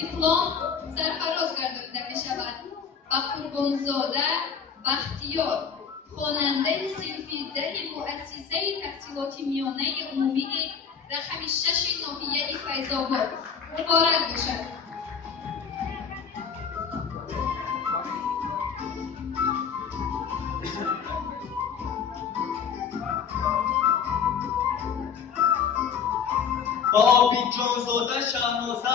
دیپلم سرفراز گردانیده می شود و قربانزاده بختیار خواننده صنف 10 مؤسسه تحصیلات میانه عمومی رقم 6 ناحیه فیض‌آباد مبارک باشد. با آبید جانزاده شهنازه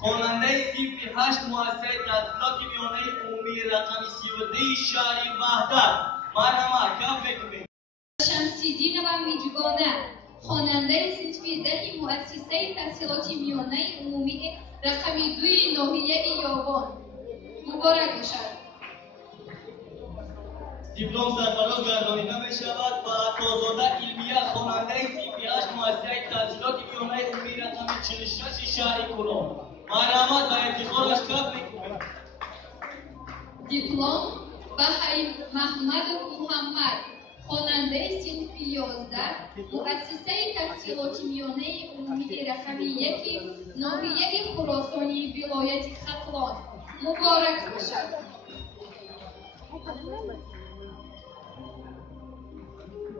خواننده صنف 8 مؤسسه تحصیلات میانه عمومی رقم 32 شهر وحدت مرحمت کف بکنید. شمس‌الدین و میجگانه خواننده صنف 10 مؤسسه تحصیلات میانه عمومی رقم 2 ناحیه یابان مبارک باشد. دیپلم سرفراز گردانیده می شود و عطازاده علمیه خواننده صنف 8 مؤسسه تحصیلات میانه عمومی رقم 46 شهر کلان مرحمت و افتخارش کف میکنید. دیپلم بهایی محمد محمد خواننده صنف 11 مؤسسه تحصیلات میانه عمومی رقم 1 ناحیه خراسانی ولایت ختلان مبارک باشد.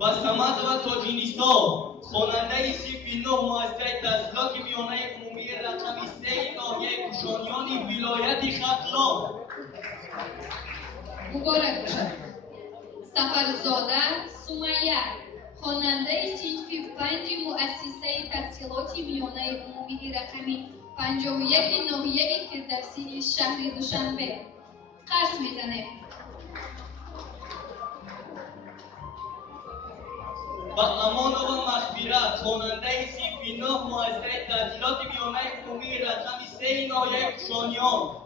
و صمد و تاجینیستا خواننده صنف 9 مؤسسه تحصیلات میانه عمومی رقم 3 ناحیه کوشانیان ولایت ختلان مبارک باشد. سفرزاده سمیه خواننده صنف 5 مؤسسه تحصیلات میانه عمومی رقم 51 ناحیه فردوسی شهر دوشنبه قرص میزنه. و امان و مغفرت خواننده صنف 9 مؤسسه تحصیلات میانه عمومی رقم 3 ناحیه کوشانیان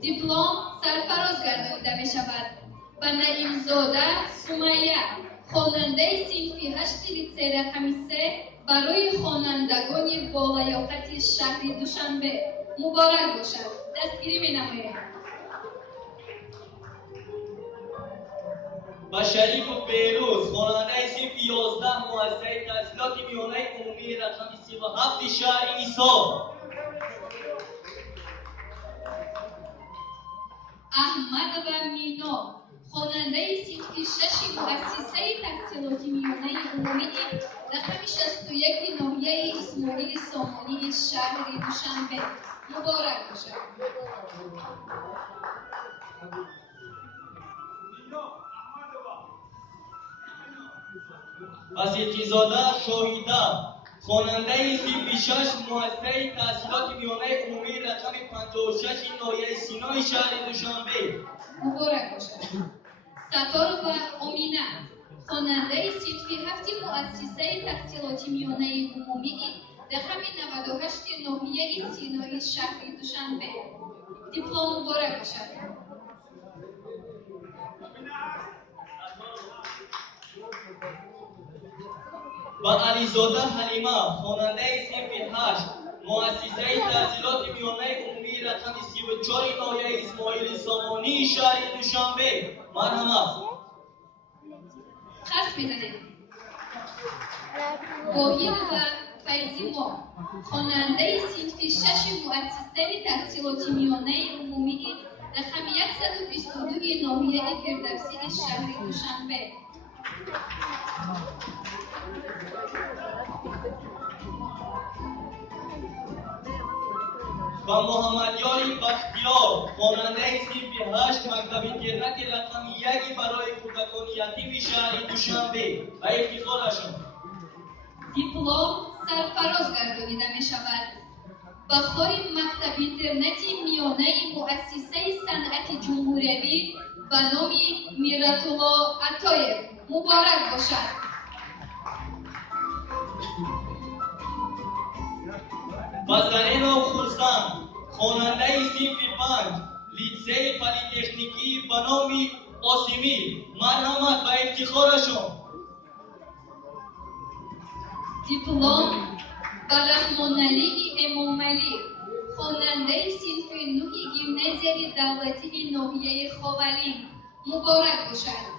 دیپلم سرفراز گردانیده می شود و نعیمزاده سمیه خواننده صنف 8 لیسه رقم 3 برای خوانندگان با لیاقت شهر دوشنبه مبارک باشد. دستگیری می نمایید. و شریف و بیروز خواننده صنف 11 مؤسسه تحصیلات میانه عمومی رقم 37 شهر ایسا احمد و مینا خواننده صنف 6 مؤسسه تحصیلات میانه عمومی رقم 61 ناحیه اسماعیل سامانی شهر دوشنبه مبارک باشد. و ستیزاده شاهیده خواننده صنف 6 مؤسسه تحصیلات میانه عمومی رقم 56 ناحیه سینای شهر دوشنبه مبارک باشد. ستار و امینه خواننده صنف 7 مؤسسه تحصیلات میانه عمومی رقم 98 ناحیه سینای شهر دوشنبه دیپلم مبارک باشد. و علیزاده حلیمه خواننده صنف 8 مؤسسه تحصیلات میانه عمومی رقم 34 ناحیه اسماعیل سامانی شهر دوشنبه مرحمت. خط میزنید. واحد و فیضی ما خواننده صنف 6 مؤسسه تحصیلات میانه عمومی رقم 122 ناحیه فردوسی شهر دوشنبه و محمدیاری بختیار خواننده صنف 8 مکتب اینترنت رقم 1 برای کودکان یتیم شهر دوشنبه و افتخارشان. دیپلم سرفراز گردانیده می شود. بخار مکتب اینترنتی میانه مؤسسه صنعت جمهوری به نام میرت‌الله عطایب مبارک باشد. و زرینا خورسند خواننده صنف 5 لیسه پلی‌تکنیکی به نام قاسمی مرحمت و افتخارشان. دیپلم به رحمانعلی امامعلی خواننده صنف 9 گیمنازیوم دولتی ناحیه خاورین مبارک باشد.